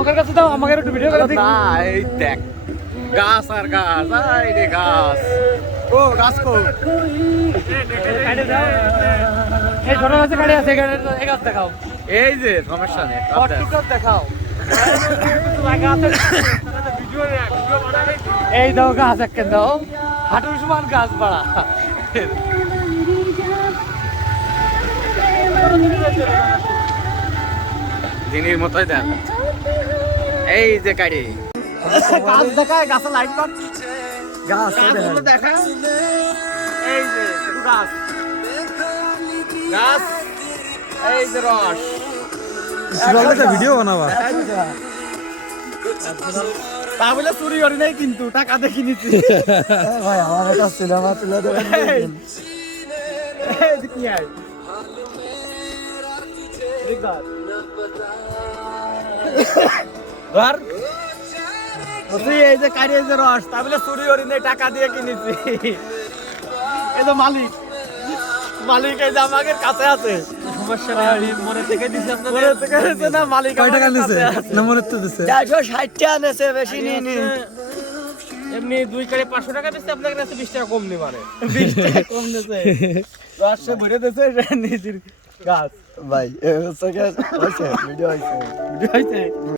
লোকের কাছে দাও, আমাকে একটু ভিডিও করে দিই। না এই দেখ গাছ আর গাছ, এই রে গাছ। ও গাছ কো কাটে দাও। এই ছোট গাছে কাটে আছে, এই গাছ দেখাও। এই যে সমস্যা নেই, কতটুকু দেখাও। এই দাও গাছ একটা দাও, হাঁটুর সমান গাছ বাড়া। দিনের মতোই দেন। এই যে কাড়ি গাছ দেখায়, গাছে লাইট মার। গাছ দেখা, এই যে শুধু গাছ গাছ, এই যে রস। ভিডিও বানাবা তা বলে চুরি করি নাই, কিন্তু টাকা দেখি নিচ্ছি। ভাই আমার একটা সিনেমা তুলে দেবেন। কি হয় ধর বলছি, এই যে কারি, এই যে রস, তা বলে চুরি করি নাই, টাকা দিয়ে কিনেছি। এই যে মালিক, মালিক এই যে আমাদের কাছে আছে। সমস্যা নাই, মনে থেকে দিছে আপনাদের। মনে থেকে দিছে না, মালিক কয় টাকা আমাদের নিছে? কাছে আছে। না মনে তো দিছে। 460 টাকা নেছে, বেশি নিনি। এমনি 2 কাড়ে 500 টাকা দিছে, আপনাদের কাছে 20 টাকা কম নিবারে। 20 টাকা কম নেছে, রসে ভরে দিছে নিজের গাছ। ভাই, এ হচ্ছে ভিডিও হইছে। ভিডিও হইছে।